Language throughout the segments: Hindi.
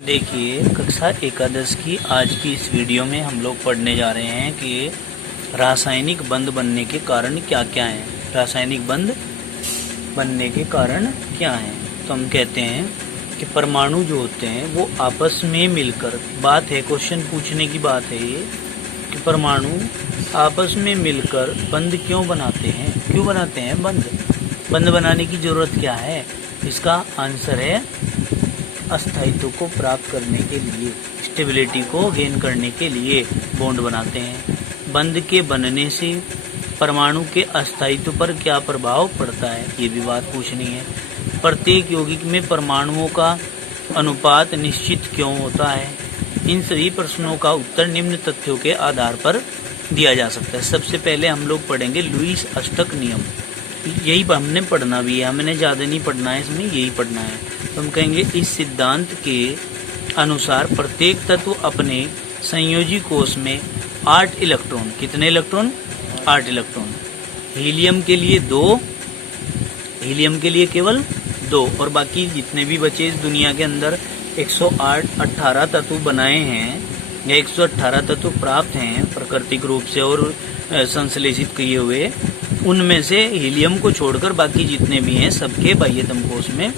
देखिए कक्षा एकादश की आज की इस वीडियो में हम लोग पढ़ने जा रहे हैं कि रासायनिक बंध बनने के कारण क्या क्या हैं। रासायनिक बंध बनने के कारण क्या हैं, तो हम कहते हैं कि परमाणु जो होते हैं वो आपस में मिलकर, बात है क्वेश्चन पूछने की बात है ये कि परमाणु आपस में मिलकर बंध क्यों बनाते हैं, क्यों बनाते हैं बंध बनाने की ज़रूरत क्या है। इसका आंसर है अस्थायित्व को प्राप्त करने के लिए, स्टेबिलिटी को गेन करने के लिए बॉन्ड बनाते हैं। बंध के बनने से परमाणु के अस्थायित्व पर क्या प्रभाव पड़ता है, ये भी बात पूछनी है। प्रत्येक यौगिक में परमाणुओं का अनुपात निश्चित क्यों होता है। इन सभी प्रश्नों का उत्तर निम्न तथ्यों के आधार पर दिया जा सकता है। सबसे पहले हम लोग पढ़ेंगे लुईस अष्टक नियम। यही हमने पढ़ना भी है, हमने ज़्यादा नहीं पढ़ना है, इसमें यही पढ़ना है। तो हम कहेंगे इस सिद्धांत के अनुसार प्रत्येक तत्व अपने संयोजी कोश में 8 इलेक्ट्रॉन, कितने इलेक्ट्रॉन, 8 इलेक्ट्रॉन, हीलियम के लिए 2, हीलियम के लिए केवल 2 और बाकी जितने भी बचे इस दुनिया के अंदर 118 तत्व बनाए हैं या 118 तत्व प्राप्त हैं प्राकृतिक रूप से और संश्लेषित किए हुए, उनमें से हीलियम को छोड़कर बाकी जितने भी हैं सबके बाह्यतम कोश में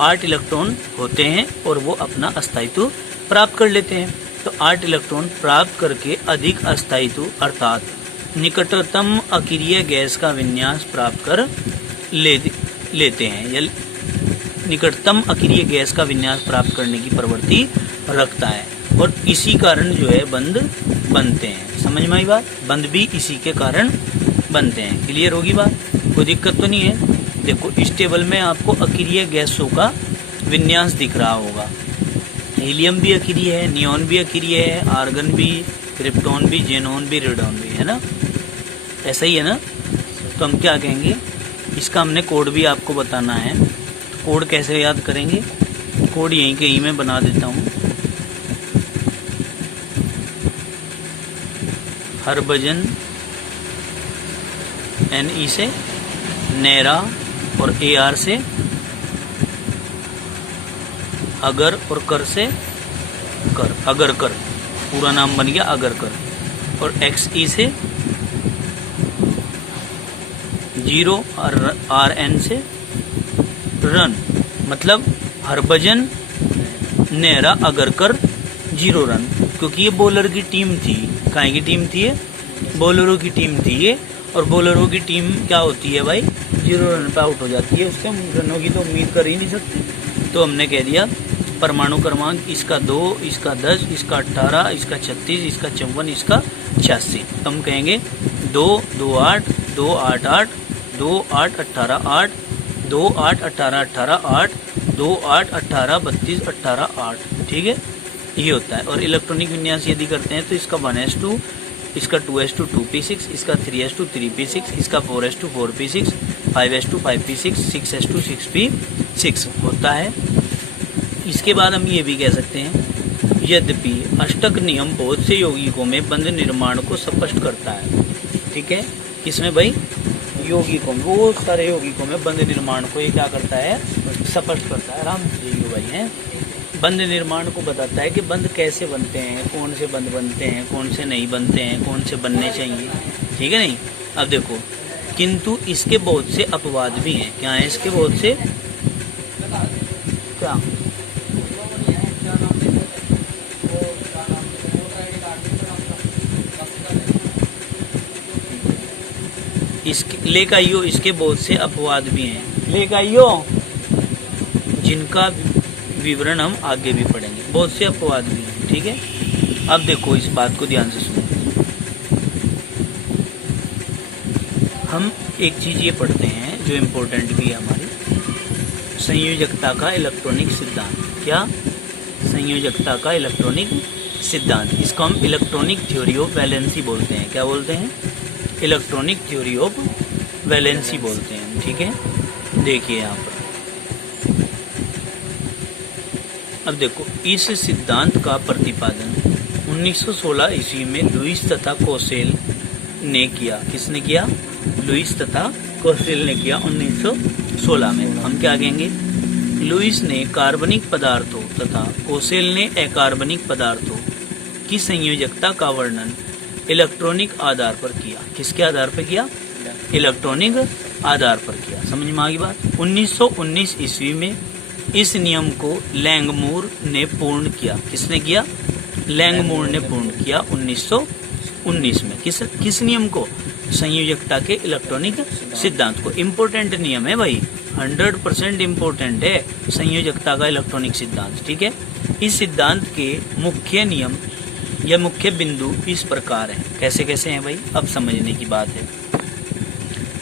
8 इलेक्ट्रॉन होते हैं और वो अपना अस्थायित्व प्राप्त कर लेते हैं। तो 8 इलेक्ट्रॉन प्राप्त करके अधिक अस्थायित्व अर्थात निकटतम अक्रिय गैस का विन्यास प्राप्त कर लेते हैं या निकटतम अक्रिय गैस का विन्यास प्राप्त करने की प्रवृत्ति रखता है और इसी कारण जो है बंध बनते हैं। समझ में आई बात, बंध भी इसी के कारण बनते हैं। क्लियर होगी बात, कोई दिक्कत तो नहीं है। देखो इस टेबल में आपको अक्रिय गैसों का विन्यास दिख रहा होगा। हीलियम भी अक्रिय है, नियॉन भी अक्रिय है, आर्गन भी, क्रिप्टॉन भी, जेनॉन भी, रेडॉन भी, है ना, ऐसा ही है ना। तो हम क्या कहेंगे, इसका हमने कोड भी आपको बताना है। तो कोड कैसे याद करेंगे, कोड यहीं के ही मैं बना देता हूँ। हरभजन NE से, नेरा और AR से, अगर और कर से कर, अगर कर पूरा नाम बन गया अगर कर, और XE से, 0 और RN से रन, मतलब हरभजन, नेरा, अगर कर, 0 रन। क्योंकि ये बॉलर की टीम थी, काहे की टीम थी ये, बॉलरों की टीम थी ये, और बॉलरों की टीम क्या होती है भाई, 0 रन पे आउट हो जाती है, उससे हम रनों की तो उम्मीद कर ही नहीं सकते। तो हमने कह दिया परमाणु क्रमांक इसका 2, इसका 10, इसका 18, इसका 36, इसका 54, इसका 86। तो हम कहेंगे 2, 2, 8, 2, 8, 8, 2, 8, 18, 8, 2, 8, 18, 18, 8, 2, 8, 18, 32, 18, 8। ठीक है, ये होता है। और इलेक्ट्रॉनिक विन्यास यदि करते हैं तो इसका 1s2, इसका 2s2 2p6, इसका 3s2 3p6, इसका 4s2 4p6, 5s2 5p6, 6s2 6p6 होता है। इसके बाद हम ये भी कह सकते हैं यद्यपि अष्टक नियम बहुत से यौगिकों में बंध निर्माण को स्पष्ट करता है। ठीक है, इसमें भाई यौगिकों में, बहुत सारे यौगिकों में बंध निर्माण को ये क्या करता है, स्पष्ट करता है। आराम से भाई है, बंध निर्माण को बताता है कि बंध कैसे बनते हैं, कौन से बंध बनते हैं, कौन से नहीं बनते हैं, कौन से बनने चाहिए। ठीक है नहीं। अब देखो, किंतु इसके बहुत से अपवाद भी हैं। क्या है इसके बहुत से, क्या, इसके लेकर आइयो, इसके बहुत से अपवाद भी हैं, लेकर आइयो, जिनका विवरण हम आगे भी पढ़ेंगे। बहुत से अपवाद भी हैं। ठीक है, अब देखो इस बात को ध्यान से सुनो। हम एक चीज़ ये पढ़ते हैं जो इम्पोर्टेंट भी है हमारी, संयोजकता का इलेक्ट्रॉनिक सिद्धांत। क्या, संयोजकता का इलेक्ट्रॉनिक सिद्धांत। इसको हम इलेक्ट्रॉनिक थ्योरी ऑफ वैलेंसी बोलते हैं। क्या बोलते हैं, इलेक्ट्रॉनिक थ्योरी ऑफ वैलेंसी बोलते हैं। ठीक है, देखिए यहाँ पर, अब देखो इस सिद्धांत का प्रतिपादन 1916 ईस्वी में लुईस तथा कोसेल ने किया। किसने किया, लुईस तथा कोसेल ने किया 1916 में। हम क्या कहेंगे, लुईस ने कार्बनिक पदार्थों तथा कोसेल ने अकार्बनिक पदार्थों की संयोजकता का वर्णन इलेक्ट्रॉनिक आधार पर किया। किसके आधार पर किया? इलेक्ट्रॉनिक आधार पर किया। समझ में आ गई बात? 1919 ईस्वी में इस नियम को लैंगमूर ने पूर्ण किया। किसने किया? लैंगमूर ने पूर्ण किया 1919 में। किस नियम को? संयोजकता के इलेक्ट्रॉनिक सिद्धांत को। इम्पोर्टेंट नियम है भाई, 100% इम्पोर्टेंट है संयोजकता का इलेक्ट्रॉनिक सिद्धांत। ठीक है, इस सिद्धांत के मुख्य नियम या मुख्य बिंदु इस प्रकार हैं। कैसे कैसे हैं भाई? अब समझने की बात है।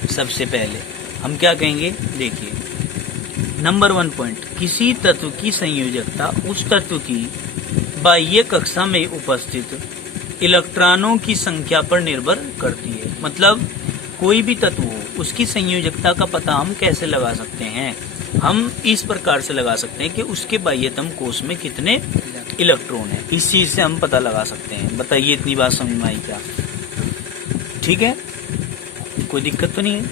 सबसे पहले हम क्या कहेंगे? देखिए, नंबर 1 पॉइंट, किसी तत्व की संयोजकता उस तत्व की बाह्य कक्षा में उपस्थित इलेक्ट्रॉनों की संख्या पर निर्भर करती है। मतलब कोई भी तत्व हो, उसकी संयोजकता का पता हम कैसे लगा सकते हैं? हम इस प्रकार से लगा सकते हैं कि उसके बाह्यतम कोश में कितने इलेक्ट्रॉन है। इस चीज से हम पता लगा सकते हैं। बताइए, इतनी बात समझ में आई क्या? ठीक है, कोई दिक्कत तो नहीं है?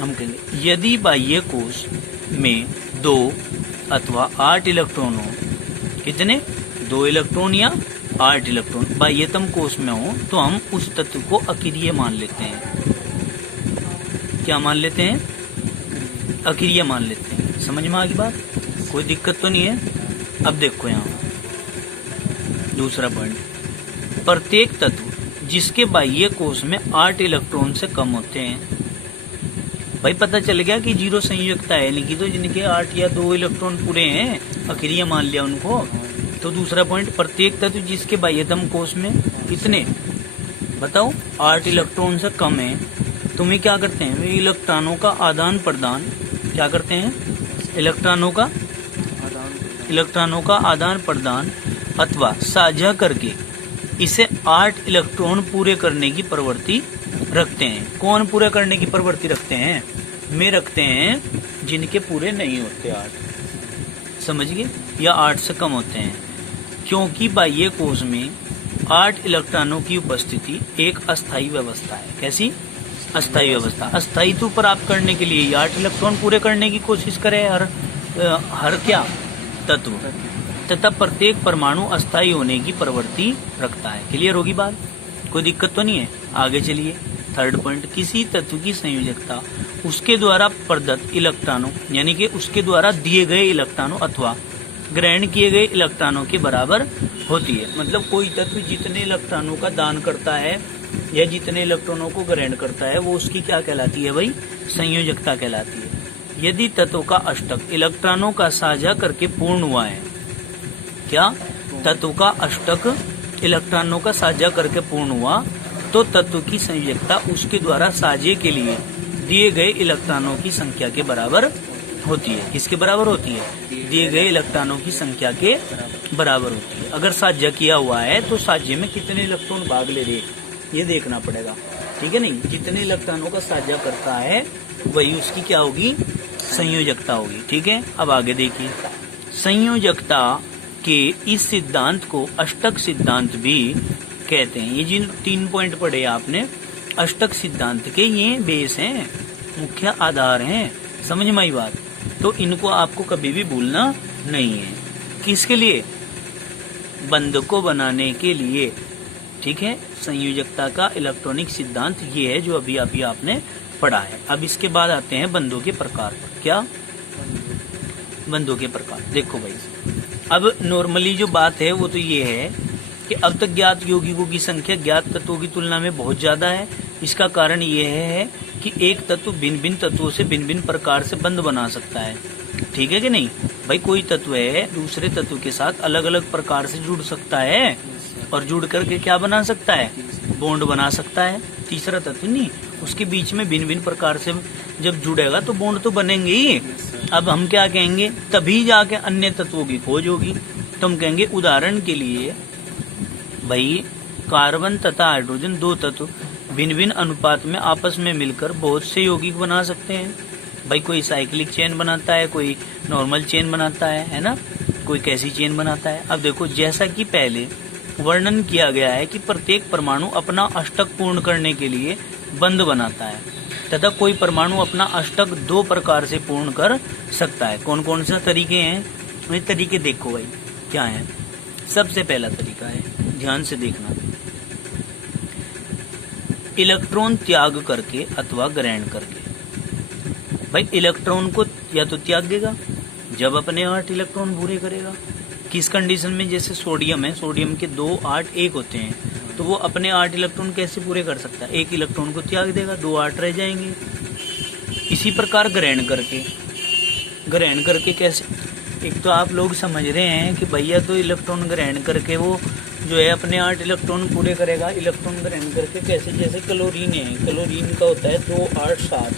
हम कहेंगे यदि बाह्य कोश में 2 अथवा 8 इलेक्ट्रॉन हो, कितने? 2 इलेक्ट्रॉन या 8 इलेक्ट्रॉन बाह्यतम कोश में हो, तो हम उस तत्व को अक्रिय मान लेते हैं। क्या मान लेते हैं? अक्रिय मान लेते हैं। समझ में आ गई बात? कोई दिक्कत तो नहीं है? अब देखो यहाँ दूसरा पॉइंट, प्रत्येक तत्व जिसके बाह्य कोश में 8 इलेक्ट्रॉन से कम होते हैं। भाई पता चल गया कि 0 संयोजकता है, लिखी तो जिनके 8 या 2 इलेक्ट्रॉन पूरे हैं, अक्रिय मान लिया उनको। तो दूसरा पॉइंट, प्रत्येक तत्व जिसके बाह्यतम कोश में कितने? बताओ, 8 इलेक्ट्रॉन से कम है। तुम्हें क्या करते हैं? वे इलेक्ट्रॉनों का आदान प्रदान, क्या करते हैं? इलेक्ट्रॉनों का आदान प्रदान अथवा साझा करके इसे 8 इलेक्ट्रॉन पूरे करने की प्रवृत्ति रखते हैं। कौन पूरे करने की प्रवृत्ति रखते हैं? में रखते हैं जिनके पूरे नहीं होते 8। समझ गए? या 8 से कम होते हैं। क्योंकि बाह्य कोश में 8 इलेक्ट्रॉनों की उपस्थिति एक अस्थायी व्यवस्था है। कैसी? अस्थायी व्यवस्था। अस्थायित्व प्राप्त करने के लिए 8 इलेक्ट्रॉन पूरे करने की कोशिश करे हर क्या? तत्व। तथा प्रत्येक परमाणु अस्थायी होने की प्रवृत्ति रखता है। क्लियर होगी बात? कोई दिक्कत तो नहीं है? आगे चलिए, थर्ड पॉइंट, किसी तत्व की संयोजकता उसके द्वारा प्रदत्त इलेक्ट्रॉनों, यानी कि उसके द्वारा दिए गए इलेक्ट्रॉनों अथवा ग्रहण किए गए इलेक्ट्रॉनों के बराबर होती है। मतलब कोई तत्व जितने इलेक्ट्रॉनों का दान करता है या जितने इलेक्ट्रॉनों को ग्रहण करता है, वो उसकी क्या कहलाती है भाई? संयोजकता कहलाती है। यदि तत्व का अष्टक इलेक्ट्रॉनों का साझा करके पूर्ण हुआ है, क्या? तत्व का अष्टक इलेक्ट्रॉनों का साझा करके पूर्ण हुआ, तो तत्व की संयोजकता उसके द्वारा साझे के लिए दिए गए इलेक्ट्रॉनों की संख्या के बराबर होती है। किसके बराबर होती है? दिए गए इलेक्ट्रॉनों की संख्या के बराबर होती है। अगर साझा किया हुआ है तो साझे में कितने इलेक्ट्रॉन भाग ले रहे, ये देखना पड़ेगा। ठीक है नहीं? जितने इलेक्ट्रॉनों का साझा करता है वही उसकी क्या होगी? संयोजकता होगी। ठीक है, अब आगे देखिए, संयोजकता के इस सिद्धांत को अष्टक सिद्धांत भी कहते हैं। ये जिन 3 पॉइंट पढ़े आपने, अष्टक सिद्धांत के ये बेस हैं, मुख्य आधार हैं। समझ में आई बात? तो इनको आपको कभी भी भूलना नहीं है। किसके लिए? बंध को बनाने के लिए। ठीक है, संयोजकता का इलेक्ट्रॉनिक सिद्धांत ये है जो अभी आपने पढ़ा है। अब इसके बाद आते हैं बंधों के प्रकार। क्या? बंधों के प्रकार। देखो भाई, अब नॉर्मली जो बात है वो तो ये है कि अब तक ज्ञात यौगिकों की संख्या ज्ञात तत्वों की तुलना में बहुत ज्यादा है। इसका कारण ये है कि एक तत्व भिन्न भिन्न तत्वों से भिन्न भिन्न प्रकार से बंध बना सकता है। ठीक है कि नहीं भाई? कोई तत्व है दूसरे तत्व के साथ अलग अलग प्रकार से जुड़ सकता है और जुड़ करके क्या बना सकता है? बॉन्ड बना सकता है। तीसरा तत्व नहीं, उसके बीच में भिन्न भिन्न प्रकार से जब जुड़ेगा तो बॉन्ड तो बनेंगे ही। अब हम क्या कहेंगे? तभी जाके अन्य तत्वों की खोज होगी। तो हम कहेंगे उदाहरण के लिए भाई, कार्बन तथा हाइड्रोजन 2 तत्व भिन्न भिन्न अनुपात में आपस में मिलकर बहुत से यौगिक बना सकते हैं। भाई कोई साइक्लिक चेन बनाता है, कोई नॉर्मल चेन बनाता है ना? कोई कैसी चेन बनाता है। अब देखो, जैसा कि पहले वर्णन किया गया है कि प्रत्येक परमाणु अपना अष्टक पूर्ण करने के लिए बंध बनाता है, तथा कोई परमाणु अपना अष्टक 2 प्रकार से पूर्ण कर सकता है। कौन कौन से तरीके हैं? ये तरीके देखो भाई। क्या है। सबसे पहला तरीका है, ध्यान से देखना, इलेक्ट्रॉन त्याग करके अथवा ग्रहण करके। भाई इलेक्ट्रॉन को या तो त्यागेगा जब अपने 8 इलेक्ट्रॉन पूरे करेगा। किस कंडीशन में, जैसे सोडियम है, सोडियम के 2 8 1 होते हैं, तो वो अपने 8 इलेक्ट्रॉन कैसे पूरे कर सकता है, 1 इलेक्ट्रॉन को त्याग देगा, 2 8 रह जाएंगे। इसी प्रकार ग्रहण करके कैसे, एक तो आप लोग समझ रहे हैं कि भैया तो इलेक्ट्रॉन ग्रहण करके वो जो है अपने 8 इलेक्ट्रॉन पूरे करेगा। इलेक्ट्रॉन ग्रहण करके कैसे, जैसे क्लोरीन है, क्लोरीन का होता है 2 8 7,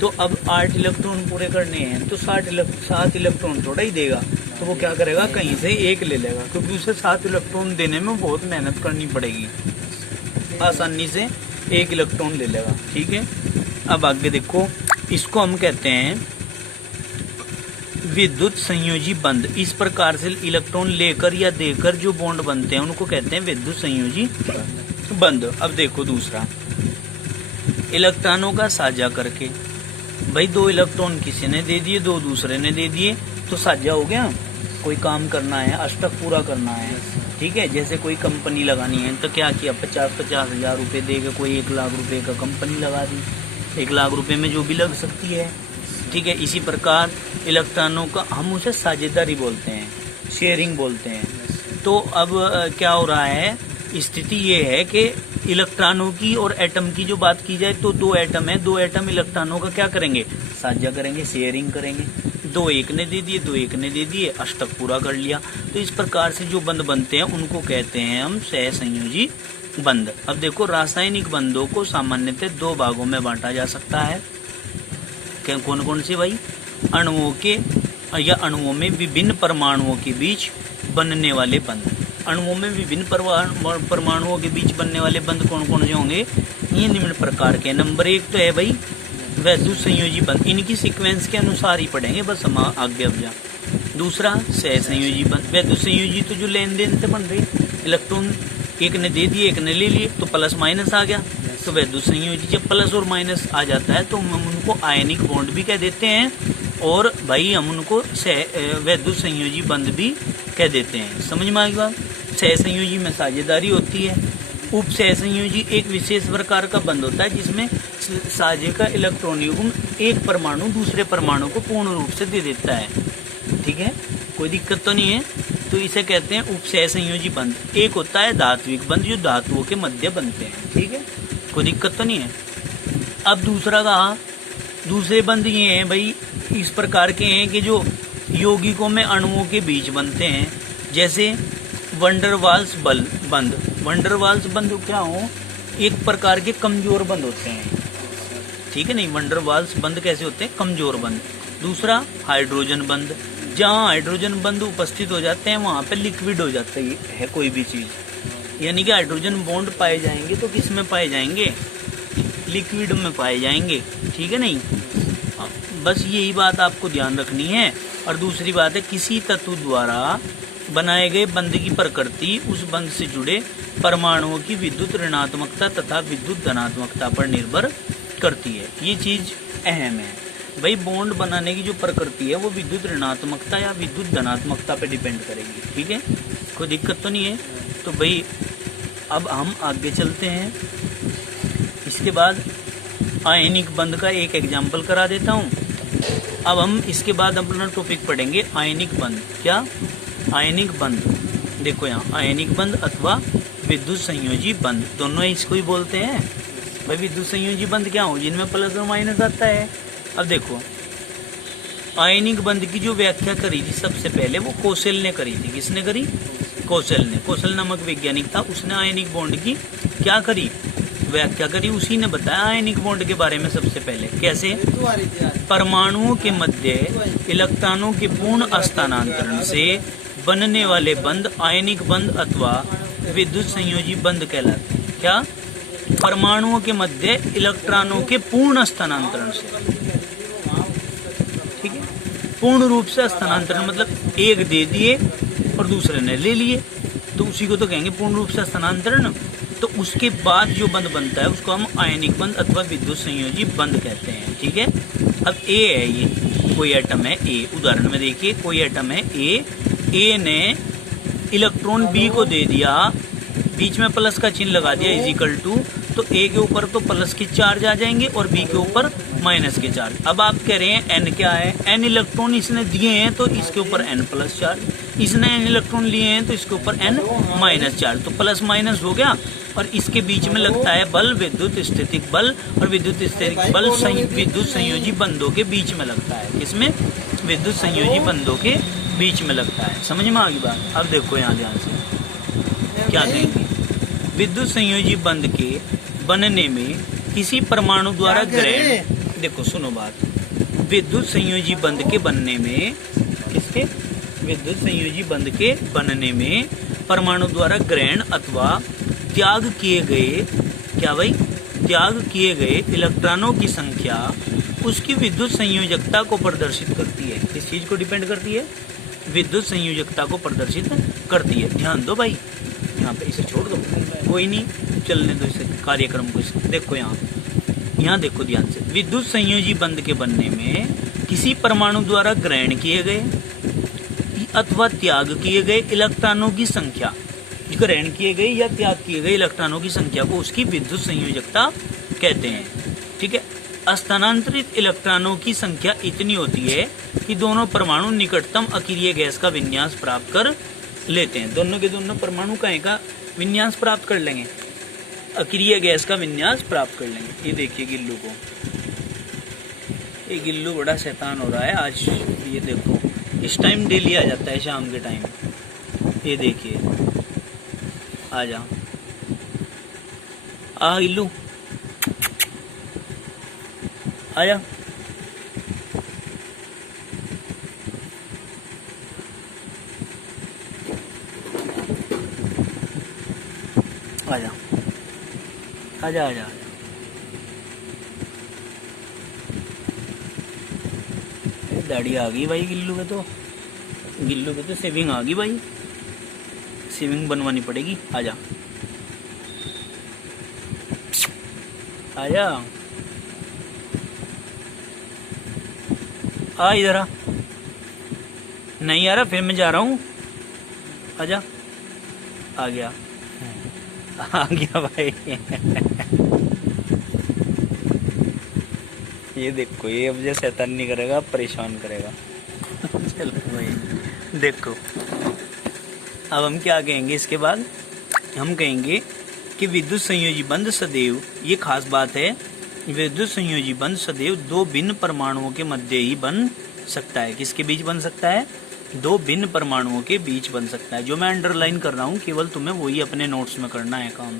तो अब 8 इलेक्ट्रॉन पूरे करने हैं तो 7 इलेक्ट्रॉन थोड़ा ही देगा, तो वो क्या करेगा, कहीं से 1 ले लेगा, क्योंकि उसे 7 इलेक्ट्रॉन देने में बहुत मेहनत करनी पड़ेगी, आसानी से 1 इलेक्ट्रॉन ले लेगा। ठीक है, अब आगे देखो, इसको हम कहते हैं विद्युत संयोजी बंध। इस प्रकार से इलेक्ट्रॉन लेकर या देकर जो बॉन्ड बनते हैं उनको कहते हैं विद्युत संयोजी बंध। अब देखो दूसरा, इलेक्ट्रॉनों का साझा करके। भाई 2 इलेक्ट्रॉन किसी ने दे दिए, 2 दूसरे ने दे दिए, तो साझा हो गया। कोई काम करना है, अष्टक पूरा करना है, ठीक है, जैसे कोई कंपनी लगानी है तो क्या किया, 50-50 हजार रुपये देकर कोई 1 लाख रुपए का कंपनी लगा दी, 1 लाख रुपए में जो भी लग सकती है। ठीक है, इसी प्रकार इलेक्ट्रॉनों का हम उसे साझेदारी बोलते हैं, शेयरिंग बोलते हैं। तो अब क्या हो रहा है, स्थिति ये है कि इलेक्ट्रॉनों की और एटम की जो बात की जाए तो 2 एटम है, 2 एटम इलेक्ट्रॉनों का क्या करेंगे, साझा करेंगे, शेयरिंग करेंगे। 2 1 ने दे दिए, 2 1 ने दे दिए, अष्टक पूरा कर लिया। तो इस प्रकार से जो बंध बनते हैं उनको कहते हैं हम सहसंयोजी बंध। अब देखो, रासायनिक बंधों को सामान्यतः 2 भागों में बांटा जा सकता है। कौन कौन से भाई, अणुओं के या अणुओं में विभिन्न परमाणुओं के बीच बनने वाले बंध। अणुओं में विभिन्न परमाणुओं के बीच बनने वाले बंध कौन कौन से होंगे, ये निम्न प्रकार के। नंबर 1 तो है भाई वैद्युत संयोजी बंध, इनकी सीक्वेंस के अनुसार ही पढ़ेंगे, बस हम आगे अब जा। दूसरा सहसंयोजी बंध, वैद्युत संयोजी तो जो लेन देन से बन रही, इलेक्ट्रॉन 1 ने दे दिए, 1 ने ले लिए, तो प्लस माइनस आ गया। तो वैद्युत संयोजी जब प्लस और माइनस आ जाता है तो हम उनको आयनिक बॉन्ड भी कह देते हैं, और भाई हम उनको वैद्युत संयोजी बंध भी कह देते हैं। समझ में आ गया। सहसंयोजी में साझेदारी होती है। उप सहसंयोजी एक विशेष प्रकार का बंध होता है जिसमें साझे का इलेक्ट्रॉन युग्म एक परमाणु दूसरे परमाणु को पूर्ण रूप से दे देता है। ठीक है, कोई दिक्कत तो नहीं है। तो इसे कहते हैं उप सहसंयोजी बंध। एक होता है धात्विक बंध जो धातुओं के मध्य बनते हैं। ठीक है, कोई दिक्कत तो नहीं है। अब दूसरा कहा, दूसरे बंध ये हैं भाई, इस प्रकार के हैं कि जो यौगिकों में अणुओं के बीच बनते हैं, जैसे वंडरवाल्स बंध। वंडरवाल्स बंध क्या हो, एक प्रकार के कमजोर बंध होते हैं। ठीक है, नहीं, वंडरवाल्स बंध कैसे होते हैं, कमजोर बंध। दूसरा हाइड्रोजन बंध, जहाँ हाइड्रोजन बंध उपस्थित हो जाते हैं वहाँ पे लिक्विड हो जाता है कोई भी चीज़, यानी कि हाइड्रोजन बॉन्ड पाए जाएंगे तो किस में पाए जाएंगे, लिक्विड में पाए जाएंगे। ठीक है, नहीं, बस यही बात आपको ध्यान रखनी है। और दूसरी बात है, किसी तत्व द्वारा बनाए गए बंध की प्रकृति उस बंध से जुड़े परमाणुओं की विद्युत ऋणात्मकता तथा विद्युत धनात्मकता पर निर्भर करती है। ये चीज अहम है भाई, बॉन्ड बनाने की जो प्रकृति है वो विद्युत ऋणात्मकता या विद्युत धनात्मकता पे डिपेंड करेगी। ठीक है, कोई दिक्कत तो नहीं है। तो भाई अब हम आगे चलते हैं। इसके बाद आयनिक बंध का एक एग्जाम्पल करा देता हूँ। अब हम इसके बाद अपना टॉपिक पढ़ेंगे आयनिक बंध। क्या, आयनिक बंध। देखो यहाँ आयनिक बंध अथवा विद्युत संयोजी बंध, दोनों इसको ही बोलते हैं भाई। विद्युत संयोजी बंध क्या हो, जिनमें प्लस और माइनस आता है। अब देखो, आयनिक बंध की जो व्याख्या करी थी सबसे पहले वो कोसेल ने करी थी। किसने करी, कोसेल ने। कोसेल नामक वैज्ञानिक था, उसने आयनिक बॉन्ड की क्या करी, व्याख्या करी। उसी ने बताया आयनिक बॉन्ड के बारे में सबसे पहले। कैसे, परमाणुओं के मध्य इलेक्ट्रॉनों के पूर्ण हस्तांतरण से बनने वाले बंध आयनिक बंध अथवा विद्युत संयोजी बंध कहलाते हैं। क्या, परमाणुओं के मध्य इलेक्ट्रॉनों के पूर्ण हस्तांतरण से। ठीक है, पूर्ण रूप से हस्तांतरण मतलब एक दे दिए और दूसरे ने ले लिए, तो उसी को तो कहेंगे पूर्ण रूप से हस्तांतरण। तो उसके बाद जो बंध बनता है उसको हम आयनिक बंध अथवा विद्युत संयोजी बंध कहते हैं। ठीक है, अब ए है, ये कोई एटम है ए, उदाहरण में देखिए कोई एटम है ए ने इलेक्ट्रॉन बी को दे दिया, बीच में प्लस का चिन्ह लगा दिया इज इक्वल टू, तो ए के ऊपर तो प्लस के चार्ज आ जाएंगे और बी के ऊपर माइनस के चार्ज। अब आप कह रहे हैं एन क्या है, एन इलेक्ट्रॉन इसने दिए हैं तो इसके ऊपर एन प्लस चार्ज, इसने एन इलेक्ट्रॉन लिए हैं तो इसके ऊपर एन माइनस चार्ज, तो प्लस माइनस हो गया। और इसके बीच में लगता है बल, विद्युत स्थितिक बल, और विद्युत स्थितिक बल विद्युत संयोजी बंधों के बीच में लगता है। किसमें? विद्युत संयोजी बंधों के बीच में लगता है। समझ में आ गई बात? अब देखो यहाँ ध्यान से क्या देंगे, विद्युत संयोजी बंध के बनने में किसी परमाणु द्वारा ग्रहण, देखो सुनो बात, विद्युत संयोजी बंध के बनने में, किसके? विद्युत संयोजी बंध के बनने में परमाणु द्वारा ग्रहण अथवा त्याग किए गए, क्या भाई? त्याग किए गए इलेक्ट्रॉनों की संख्या उसकी विद्युत संयोजकता को प्रदर्शित करती है। किस चीज को डिपेंड करती है? विद्युत संयोजकता को प्रदर्शित करती है। ध्यान दो भाई, यहाँ पे इसे छोड़ दो, कोई नहीं, चलने दो इसे कार्यक्रम को। इसे देखो यहाँ देखो ध्यान से, विद्युत संयोजी बंध के बनने में किसी परमाणु द्वारा ग्रहण किए गए अथवा त्याग किए गए इलेक्ट्रॉनों की संख्या, ग्रहण किए गए या त्याग किए गए इलेक्ट्रॉनों की संख्या को उसकी विद्युत संयोजकता कहते हैं। ठीक है। स्थानांतरित इलेक्ट्रॉनों की संख्या इतनी होती है कि दोनों परमाणु निकटतम अकीय गैस का विन्यास प्राप्त कर लेते हैं। दोनों के दोनों परमाणु का विन्यास प्राप्त कर लेंगे, अकीय गैस का विन्यास प्राप्त कर लेंगे। ये देखिए गिल्लू को, ये गिल्लू बड़ा शैतान हो रहा है आज। ये देखो इस टाइम डेली आ जाता है शाम के टाइम। ये देखिए, आ जा, आ गिल्लू, आ जा। आजा आजा आजा, दाढ़ी आ गई भाई गिल्लू के तो, गिल्लू के तो सेविंग आ गई भाई, सेविंग बनवानी पड़ेगी। आजा आजा, आ इधर आ, नहीं आ रहा फिर मैं जा रहा हूँ। आजा, आ गया आ गया भाई ये देखो, ये अब जो शैतान नहीं करेगा, परेशान करेगा चलो भाई देखो, अब हम क्या कहेंगे इसके बाद? हम कहेंगे कि विद्युत संयोजी बंध सदैव, ये खास बात है, विद्युत संयोजी बंध सदैव दो भिन्न परमाणुओं के मध्य ही बन सकता है। किसके बीच बन सकता है? दो भिन्न परमाणुओं के बीच बन सकता है। जो मैं अंडरलाइन कर रहा हूँ केवल तुम्हें वही अपने नोट्स में करना है काम।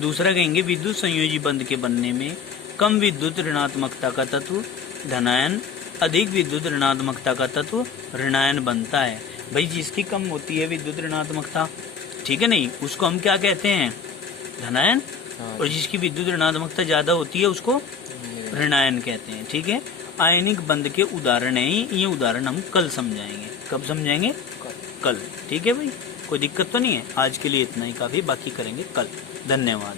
दूसरा कहेंगे विद्युत संयोजी बंध के बनने में कम विद्युत ऋणात्मकता का तत्व धनायन, अधिक विद्युत ऋणात्मकता का तत्व ऋणायन बनता है। भाई जिसकी कम होती है विद्युत ऋणात्मकता, ठीक है नहीं, उसको हम क्या कहते हैं? धनायन। और जिसकी विद्युत ऋणात्मकता ज्यादा होती है उसको ऋणायन कहते हैं। ठीक है। आयनिक बंध के उदाहरण है ये उदाहरण हम कल समझाएंगे। कब समझाएंगे? कल। ठीक है भाई, कोई दिक्कत तो नहीं है। आज के लिए इतना ही काफी, बाकी करेंगे कल। धन्यवाद।